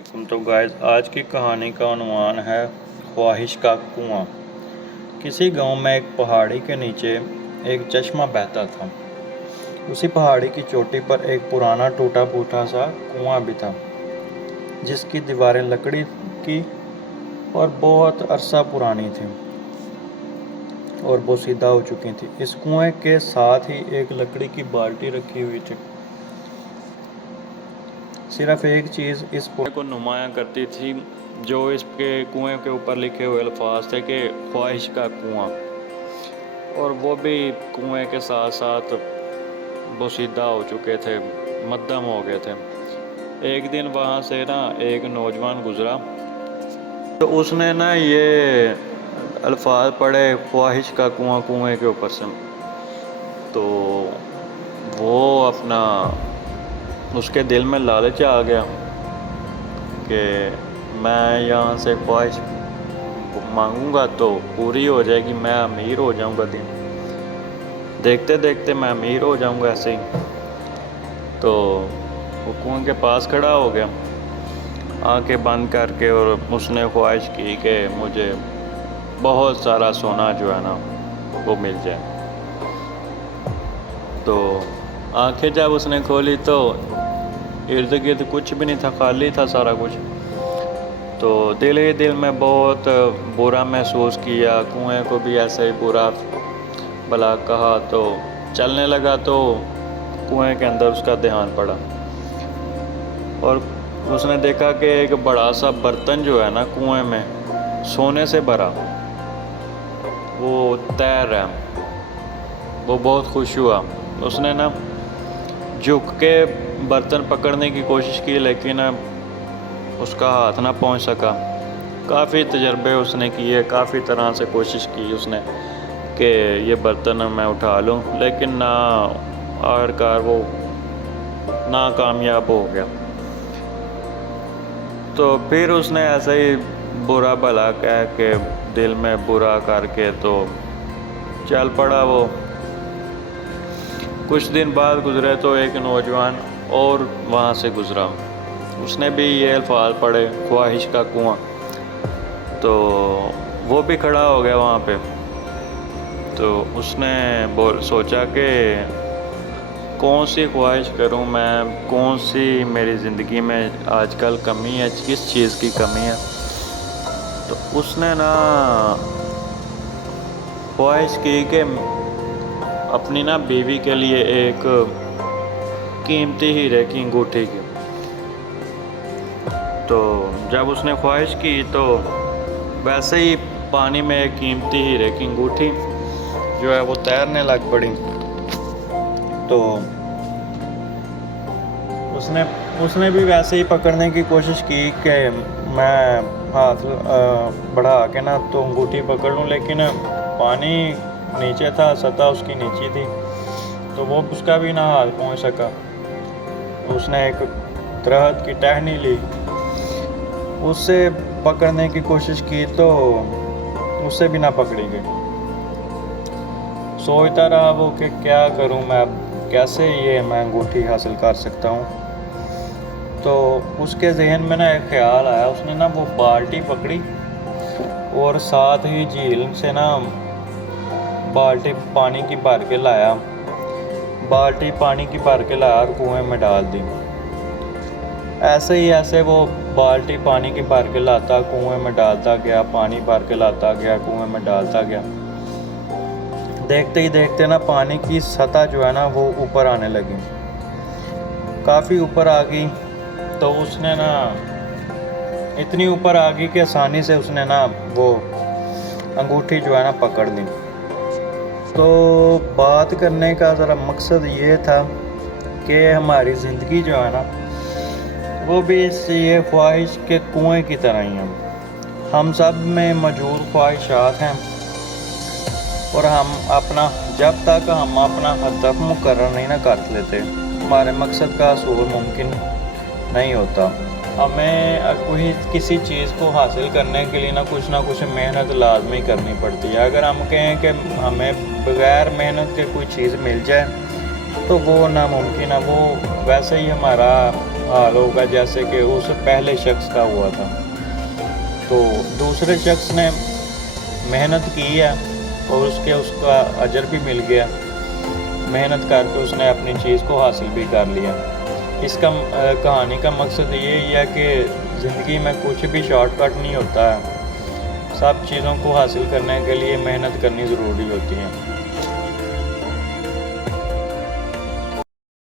تو گائز آج کی کہانی کا عنوان ہے خواہش کا کنواں۔ کسی گاؤں میں ایک پہاڑی کے نیچے ایک چشمہ بہتا تھا۔ اسی پہاڑی کی چوٹی پر ایک پرانا ٹوٹا پھوٹا سا کنواں بھی تھا، جس کی دیواریں لکڑی کی اور بہت عرصہ پرانی تھیں اور بوسیدہ ہو چکی تھیں۔ اس کنویں کے ساتھ ہی ایک لکڑی کی بالٹی رکھی ہوئی تھی۔ صرف ایک چیز اس کنویں کو نمایاں کرتی تھی، جو اس کے کنویں کے اوپر لکھے ہوئے الفاظ تھے کہ خواہش کا کنواں، اور وہ بھی کنویں کے ساتھ ساتھ بوسیدہ ہو چکے تھے، مدھم ہو گئے تھے۔ ایک دن وہاں سے ایک نوجوان گزرا تو اس نے یہ الفاظ پڑھے، خواہش کا کنواں، کنویں کے اوپر سے۔ تو وہ اس کے دل میں لالچ آ گیا کہ میں یہاں سے خواہش مانگوں گا تو پوری ہو جائے گی، میں امیر ہو جاؤں گا، دیکھتے دیکھتے میں امیر ہو جاؤں گا ایسے ہی۔ تو وہ کنویں کے پاس کھڑا ہو گیا آنکھیں بند کر کے، اور اس نے خواہش کی کہ مجھے بہت سارا سونا جو ہے وہ مل جائے۔ تو آنکھیں جب اس نے کھولی تو ارد گرد کچھ بھی نہیں تھا، خالی تھا سارا کچھ۔ تو دل ہی دل میں بہت برا محسوس کیا، کنویں کو بھی ایسے ہی برا بھلا کہا۔ تو چلنے لگا تو کنویں کے اندر اس کا دھیان پڑا، اور اس نے دیکھا کہ ایک بڑا سا برتن جو ہے کنویں میں سونے سے بھرا وہ تیر رہا ہے۔ وہ بہت خوش ہوا۔ اس نے جھک کے برتن پکڑنے کی کوشش کی، لیکن اس کا ہاتھ نہ پہنچ سکا۔ کافی تجربے اس نے کیے، کافی طرح سے کوشش کی اس نے کہ یہ برتن میں اٹھا لوں، لیکن آخرکار وہ ناکامیاب ہو گیا۔ تو پھر اس نے ایسے ہی برا بھلا کہہ کے دل میں برا کر کے تو چل پڑا وہ۔ کچھ دن بعد گزرے تو ایک نوجوان اور وہاں سے گزرا، اس نے بھی یہ الفاظ پڑھے، خواہش کا کنواں۔ تو وہ بھی کھڑا ہو گیا وہاں پہ۔ تو اس نے سوچا کہ کون سی خواہش کروں میں، کون سی میری زندگی میں آج کل کمی ہے، کس چیز کی کمی ہے۔ تو اس نے خواہش کی کہ اپنی بیوی کے لیے ایک قیمتی ہیرے کی انگوٹھی کی۔ تو جب اس نے خواہش کی تو ویسے ہی پانی میں ایک قیمتی ہیرے کی انگوٹھی جو ہے وہ تیرنے لگ پڑی۔ تو اس نے بھی ویسے ہی پکڑنے کی کوشش کی کہ میں ہاتھ بڑھا کے تو انگوٹھی پکڑ لوں، لیکن پانی نیچے تھا، سطح اس کی نیچی تھی، تو وہ اس کا بھی ہاتھ پہنچ سکا۔ اس نے ایک درخت کی ٹہنی لی، اس سے پکڑنے کی کوشش کی تو اس سے بھی نہ پکڑی گئی۔ سوچتا رہا وہ کہ کیا کروں میں، اب کیسے میں انگوٹھی حاصل کر سکتا ہوں۔ تو اس کے ذہن میں ایک خیال آیا، اس نے وہ بالٹی پکڑی اور ساتھ ہی جھیل سے بالٹی پانی کی بھر کے لایا، اور کنویں میں ڈال دی۔ ایسے وہ بالٹی پانی کی بھر کے لاتا، کنویں میں ڈالتا گیا، پانی بھر کے لاتا گیا، کنویں میں ڈالتا گیا۔ دیکھتے ہی دیکھتے پانی کی سطح جو ہے وہ اوپر آنے لگی، کافی اوپر آ گئی۔ تو اس نے اتنی اوپر آ گئی کہ آسانی سے اس نے وہ انگوٹھی جو ہے پکڑ لی۔ تو بات کرنے کا ذرا مقصد یہ تھا کہ ہماری زندگی جو ہے وہ بھی یہ خواہش کے کنویں کی طرح ہی ہے۔ ہم سب میں موجود خواہشات ہیں، اور جب تک ہم اپنا ہدف مقرر نہیں کر لیتے، ہمارے مقصد کا حصول ممکن نہیں ہوتا۔ ہمیں کسی چیز کو حاصل کرنے کے لیے کچھ نہ کچھ محنت لازمی کرنی پڑتی ہے۔ اگر ہم کہیں کہ ہمیں بغیر محنت کے کوئی چیز مل جائے تو وہ ناممکن ہے۔ وہ ویسے ہی ہمارا حال ہوگا جیسے کہ اس پہلے شخص کا ہوا تھا۔ تو دوسرے شخص نے محنت کی ہے اور اس کا اجر بھی مل گیا، محنت کر کے اس نے اپنی چیز کو حاصل بھی کر لیا۔ اس کا کہانی کا مقصد یہ ہے کہ زندگی میں کچھ بھی شارٹ کٹ نہیں ہوتا ہے، سب چیزوں کو حاصل کرنے کے لیے محنت کرنی ضروری ہوتی ہے۔